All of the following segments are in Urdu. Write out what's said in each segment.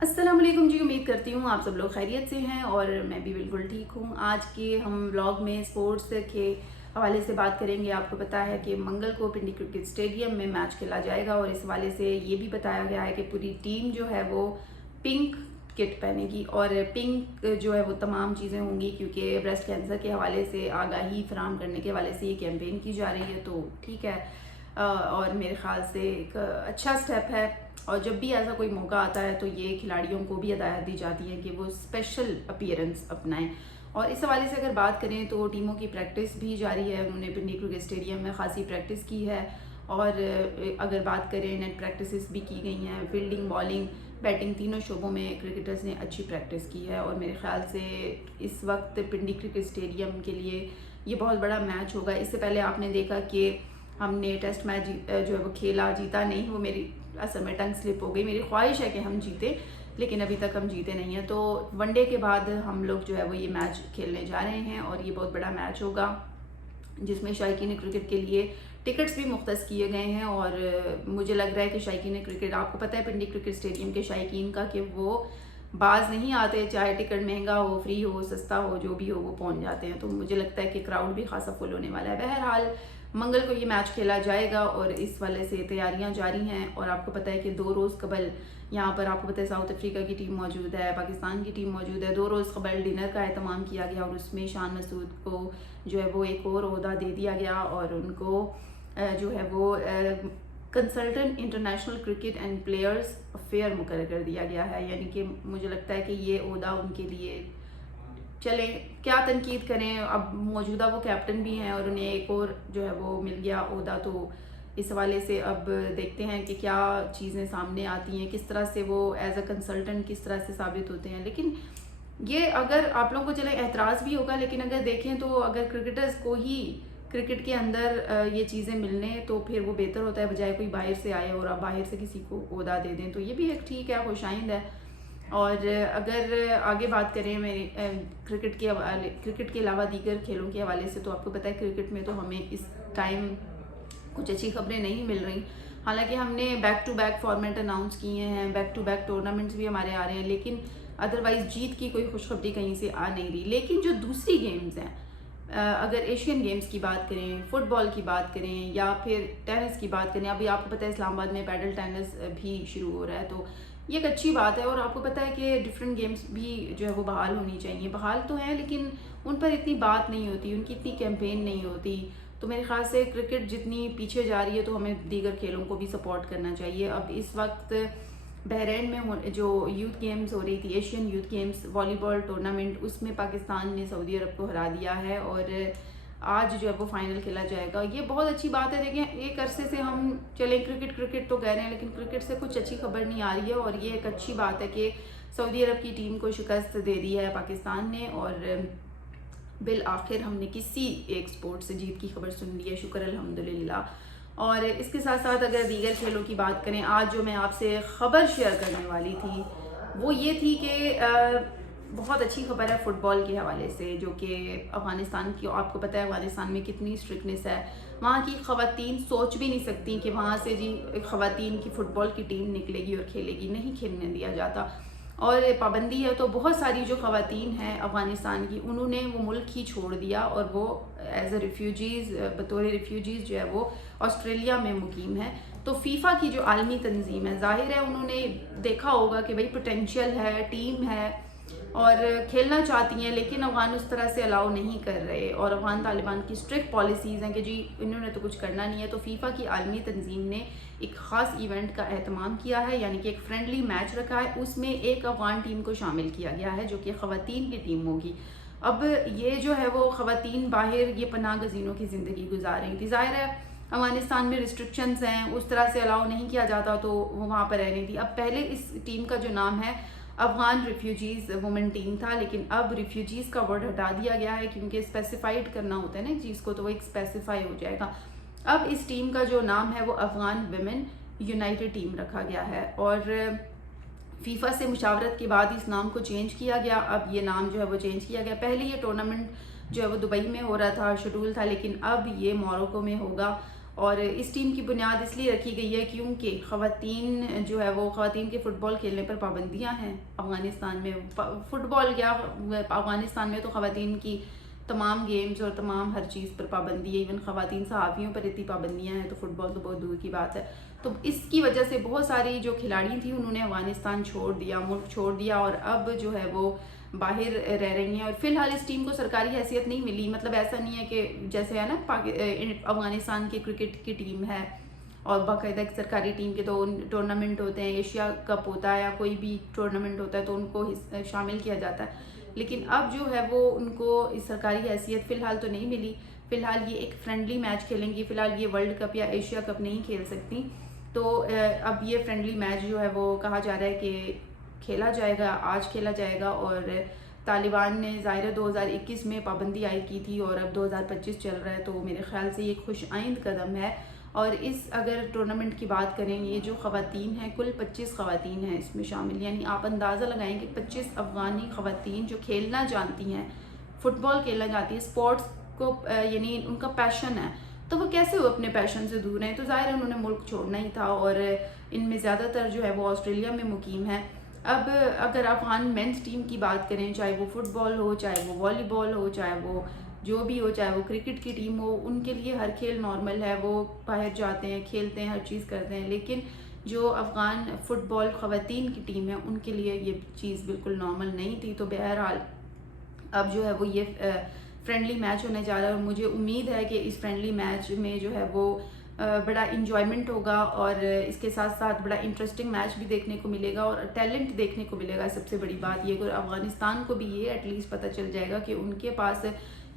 السلام علیکم جی، امید کرتی ہوں آپ سب لوگ خیریت سے ہیں اور میں بھی بالکل ٹھیک ہوں۔ آج کے ہم ولاگ میں سپورٹس کے حوالے سے بات کریں گے۔ آپ کو پتہ ہے کہ منگل کو پنڈی کرکٹ اسٹیڈیم میں میچ کھیلا جائے گا اور اس حوالے سے یہ بھی بتایا گیا ہے کہ پوری ٹیم جو ہے وہ پنک کٹ پہنے گی اور پنک جو ہے وہ تمام چیزیں ہوں گی، کیونکہ بریسٹ کینسر کے حوالے سے آگاہی فراہم کرنے کے حوالے سے یہ کیمپین کی جا رہی ہے، تو ٹھیک ہے اور میرے خیال سے ایک اچھا سٹیپ ہے۔ اور جب بھی ایسا کوئی موقع آتا ہے تو یہ کھلاڑیوں کو بھی ہدایت دی جاتی ہے کہ وہ اسپیشل اپیئرنس اپنائیں۔ اور اس حوالے سے اگر بات کریں تو ٹیموں کی پریکٹس بھی جاری ہے، انہوں نے پنڈی کرکٹ اسٹیڈیم میں خاصی پریکٹس کی ہے اور اگر بات کریں نیٹ پریکٹسز بھی کی گئی ہیں، فیلڈنگ، بالنگ، بیٹنگ تینوں شعبوں میں کرکٹرز نے اچھی پریکٹس کی ہے اور میرے خیال سے اس وقت پنڈی کرکٹ اسٹیڈیم کے لیے یہ بہت بڑا میچ ہوگا۔ اس سے پہلے آپ نے دیکھا کہ ہم نے ٹیسٹ میچ جو ہے وہ کھیلا، جیتا نہیں، وہ میری اصل میں ٹنگ سلپ ہو گئی۔ میری خواہش ہے کہ ہم جیتے لیکن ابھی تک ہم جیتے نہیں ہیں، تو ون ڈے کے بعد ہم لوگ جو ہے وہ یہ میچ کھیلنے جا رہے ہیں اور یہ بہت بڑا میچ ہوگا جس میں شائقین کرکٹ کے لیے ٹکٹس بھی مختص کیے گئے ہیں اور مجھے لگ رہا ہے کہ شائقین کرکٹ، آپ کو پتہ ہے پنڈی کرکٹ اسٹیڈیم کے شائقین کا کہ وہ باز نہیں آتے، چاہے ٹکٹ مہنگا ہو، فری ہو، سستا ہو، جو بھی ہو وہ پہنچ جاتے ہیں، تو مجھے لگتا ہے کہ کراؤڈ بھی خاصا فل ہونے والا ہے۔ بہرحال منگل کو یہ میچ کھیلا جائے گا اور اس والے سے تیاریاں جاری ہیں اور آپ کو پتہ ہے کہ 2 روز قبل یہاں پر آپ کو پتہ ہے ساؤتھ افریقہ کی ٹیم موجود ہے، پاکستان کی ٹیم موجود ہے۔ 2 روز قبل ڈنر کا اہتمام کیا گیا اور اس میں شان مسعود کو جو ہے وہ ایک اور عہدہ دے دیا گیا اور ان کو جو ہے وہ consultant international cricket and players affair مقرر کر دیا گیا ہے، یعنی کہ مجھے لگتا ہے کہ یہ عہدہ ان کے لیے، چلیں کیا تنقید کریں، اب موجودہ وہ کیپٹن بھی ہیں اور انہیں ایک اور جو ہے وہ مل گیا عہدہ، تو اس حوالے سے اب دیکھتے ہیں کہ کیا چیزیں سامنے آتی ہیں، کس طرح سے وہ ایز اے کنسلٹنٹ کس طرح سے ثابت ہوتے ہیں۔ لیکن یہ اگر آپ لوگوں کو چلیں اعتراض بھی ہوگا، لیکن اگر دیکھیں تو اگر کرکٹرز کو ہی کرکٹ کے اندر یہ چیزیں ملنے تو پھر وہ بہتر ہوتا ہے بجائے کوئی باہر سے آئے اور آپ باہر سے کسی کو عہدہ دے دیں، تو یہ بھی ایک ٹھیک ہے، خوش آئند ہے۔ اور اگر آگے بات کریں میرے کرکٹ کے علاوہ دیگر کھیلوں کے حوالے سے، تو آپ کو پتہ ہے کرکٹ میں تو ہمیں اس ٹائم کچھ اچھی خبریں نہیں مل رہی، حالانکہ ہم نے back to back format announce کیے ہیں، بیک ٹو بیک ٹورنامنٹس بھی ہمارے آ رہے ہیں، لیکن ادروائز جیت کی کوئی خوشخبری کہیں سے آ نہیں رہی۔ لیکن جو دوسری گیمز ہیں، اگر ایشین گیمز کی بات کریں، فٹ بال کی بات کریں یا پھر ٹینس کی بات کریں، ابھی آپ کو پتہ ہے اسلام آباد میں پیڈل ٹینس بھی شروع ہو رہا ہے، تو یہ ایک اچھی بات ہے اور آپ کو پتہ ہے کہ ڈفرینٹ گیمز بھی جو ہے وہ بحال ہونی چاہیے، بحال تو ہیں لیکن ان پر اتنی بات نہیں ہوتی، ان کی اتنی کیمپین نہیں ہوتی، تو میرے خیال سے کرکٹ جتنی پیچھے جا رہی ہے تو ہمیں دیگر کھیلوں کو بھی سپورٹ کرنا چاہیے۔ اب اس وقت بحرین میں جو یوتھ گیمز ہو رہی تھی، ایشین یوتھ گیمز والی بال ٹورنامنٹ، اس میں پاکستان نے سعودی عرب کو ہرا دیا ہے اور آج جو ہے وہ فائنل کھیلا جائے گا۔ یہ بہت اچھی بات ہے، دیکھیں ایک عرصے سے ہم چلیں کرکٹ تو کہہ رہے ہیں لیکن کرکٹ سے کچھ اچھی خبر نہیں آ رہی ہے اور یہ ایک اچھی بات ہے کہ سعودی عرب کی ٹیم کو شکست دے دی ہے پاکستان نے اور بالآخر ہم نے کسی ایک سپورٹ سے جیت کی خبر سن لی ہے، شکر الحمدللہ۔ اور اس کے ساتھ ساتھ اگر دیگر کھیلوں کی بات کریں، آج جو میں آپ سے خبر شیئر کرنے والی تھی وہ یہ تھی کہ بہت اچھی خبر ہے فٹ بال کے حوالے سے، جو کہ افغانستان کی، آپ کو پتہ ہے افغانستان میں کتنی اسٹرکٹنس ہے، وہاں کی خواتین سوچ بھی نہیں سکتی کہ وہاں سے جی خواتین کی فٹ بال کی ٹیم نکلے گی اور کھیلے گی، نہیں کھیلنے دیا جاتا اور پابندی ہے، تو بہت ساری جو خواتین ہیں افغانستان کی انہوں نے وہ ملک ہی چھوڑ دیا اور وہ ایز اے ریفیوجیز، بطور ریفیوجیز جو ہے وہ آسٹریلیا میں مقیم ہے۔ تو فیفا کی جو عالمی تنظیم ہے، ظاہر ہے انہوں نے دیکھا ہوگا کہ بھئی پوٹینشیل ہے، ٹیم ہے اور کھیلنا چاہتی ہیں، لیکن افغان اس طرح سے الاؤ نہیں کر رہے اور افغان طالبان کی اسٹرکٹ پالیسیز ہیں کہ جی انہوں نے تو کچھ کرنا نہیں ہے، تو فیفا کی عالمی تنظیم نے ایک خاص ایونٹ کا اہتمام کیا ہے، یعنی کہ ایک فرینڈلی میچ رکھا ہے، اس میں ایک افغان ٹیم کو شامل کیا گیا ہے جو کہ خواتین کی ٹیم ہوگی۔ اب یہ جو ہے وہ خواتین باہر یہ پناہ گزینوں کی زندگی گزار رہی تھی، ظاہر ہے افغانستان میں ریسٹرکشنز ہیں، اس طرح سے الاؤ نہیں کیا جاتا تو وہ وہاں پر رہ رہی تھی۔ اب پہلے اس ٹیم کا جو نام ہے افغان ریفیوجیز وومن ٹیم تھا، لیکن اب ریفیوجیز کا ورڈ ہٹا دیا گیا ہے کیونکہ اسپیسیفائڈ کرنا ہوتا ہے نا ایک چیز کو، تو وہ ایک اسپیسیفائی ہو جائے گا۔ اب اس ٹیم کا جو نام ہے وہ افغان ویمن یونائٹڈ ٹیم رکھا گیا ہے اور فیفا سے مشاورت کے بعد اس نام کو چینج کیا گیا، اب یہ نام جو ہے وہ چینج کیا گیا۔ پہلے یہ ٹورنامنٹ جو ہے وہ دبئی میں ہو رہا تھا، شیڈول تھا، لیکن اب یہ موروکو میں ہوگا اور اس ٹیم کی بنیاد اس لیے رکھی گئی ہے کیونکہ خواتین جو ہے وہ خواتین کے فٹ بال کھیلنے پر پابندیاں ہیں افغانستان میں. فٹ بال کیا افغانستان میں تو خواتین کی تمام گیمز اور تمام ہر چیز پر پابندی ہے. ایون خواتین صحافیوں پر اتنی پابندیاں ہیں تو فٹ بال تو بہت دور کی بات ہے. تو اس کی وجہ سے بہت ساری جو کھلاڑی تھیں انہوں نے افغانستان چھوڑ دیا, ملک چھوڑ دیا, اور اب جو ہے وہ باہر رہ رہی ہیں. اور فی الحال اس ٹیم کو سرکاری حیثیت نہیں ملی. مطلب ایسا نہیں ہے کہ جیسے ہے نا افغانستان کی کرکٹ کی ٹیم ہے اور باقاعدہ ایک سرکاری ٹیم کے تو ٹورنامنٹ ہوتے ہیں, ایشیا کپ ہوتا ہے یا کوئی بھی ٹورنامنٹ ہوتا ہے تو ان کو شامل کیا جاتا ہے. لیکن اب جو ہے وہ ان کو اس سرکاری حیثیت فی الحال تو نہیں ملی. فی الحال یہ ایک فرینڈلی میچ کھیلیں گی. فی الحال یہ ورلڈ کپ یا ایشیا کپ نہیں کھیل سکتی. تو اب یہ فرینڈلی میچ جو ہے وہ کہا جا رہا ہے کہ کھیلا جائے گا, آج کھیلا جائے گا. اور طالبان نے ظاہر 2021 میں پابندی عائد کی تھی اور اب 2025 چل رہا ہے, تو میرے خیال سے یہ ایک خوش آئند قدم ہے. اور اس اگر ٹورنامنٹ کی بات کریں, یہ جو خواتین ہیں کل 25 خواتین ہیں اس میں شامل. یعنی آپ اندازہ لگائیں کہ 25 افغانی خواتین جو کھیلنا جانتی ہیں, فٹ بال کھیلنا جانتی ہیں, اسپورٹس کو یعنی ان کا پیشن ہے, تو وہ کیسے وہ اپنے پیشن سے دور ہیں. تو ظاہر انہوں نے ملک چھوڑنا ہی تھا اور ان میں زیادہ تر جو ہے وہ آسٹریلیا میں مقیم ہے. اب اگر افغان مینس ٹیم کی بات کریں, چاہے وہ فٹ بال ہو, چاہے وہ والی بال ہو, چاہے وہ جو بھی ہو, چاہے وہ کرکٹ کی ٹیم ہو, ان کے لیے ہر کھیل نارمل ہے. وہ باہر جاتے ہیں, کھیلتے ہیں, ہر چیز کرتے ہیں. لیکن جو افغان فٹ بال خواتین کی ٹیم ہے ان کے لیے یہ چیز بالکل نارمل نہیں تھی. تو بہرحال اب جو ہے وہ یہ فرینڈلی میچ ہونے جا رہا ہے اور مجھے امید ہے کہ اس فرینڈلی میچ میں جو ہے وہ بڑا انجوائمنٹ ہوگا اور اس کے ساتھ ساتھ بڑا انٹرسٹنگ میچ بھی دیکھنے کو ملے گا اور ٹیلنٹ دیکھنے کو ملے گا. سب سے بڑی بات یہ کہ افغانستان کو بھی یہ ایٹ لیسٹ پتہ چل جائے گا کہ ان کے پاس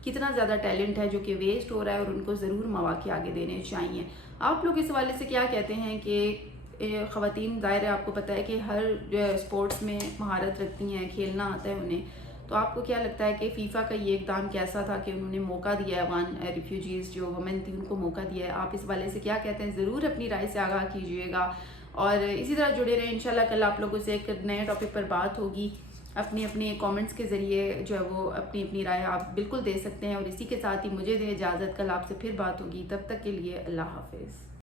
کتنا زیادہ ٹیلنٹ ہے جو کہ ویسٹ ہو رہا ہے اور ان کو ضرور مواقع آگے دینے چاہیے. آپ لوگ اس حوالے سے کیا کہتے ہیں کہ خواتین ظاہر ہے آپ کو پتہ ہے کہ ہر اسپورٹس میں مہارت رکھتی ہیں, کھیلنا آتا ہے انہیں, تو آپ کو کیا لگتا ہے کہ فیفا کا یہ اقدام کیسا تھا کہ انہوں نے موقع دیا ہے افغان ریفیوجیز جو وومن تھی ان کو موقع دیا ہے؟ آپ اس والے سے کیا کہتے ہیں؟ ضرور اپنی رائے سے آگاہ کیجیے گا اور اسی طرح جڑے رہیں. انشاءاللہ کل آپ لوگوں سے ایک نئے ٹاپک پر بات ہوگی. اپنے کامنٹس کے ذریعے جو ہے وہ اپنی رائے آپ بالکل دے سکتے ہیں اور اسی کے ساتھ ہی مجھے دیں اجازت. کل آپ سے پھر بات ہوگی, تب تک کے لیے اللہ حافظ.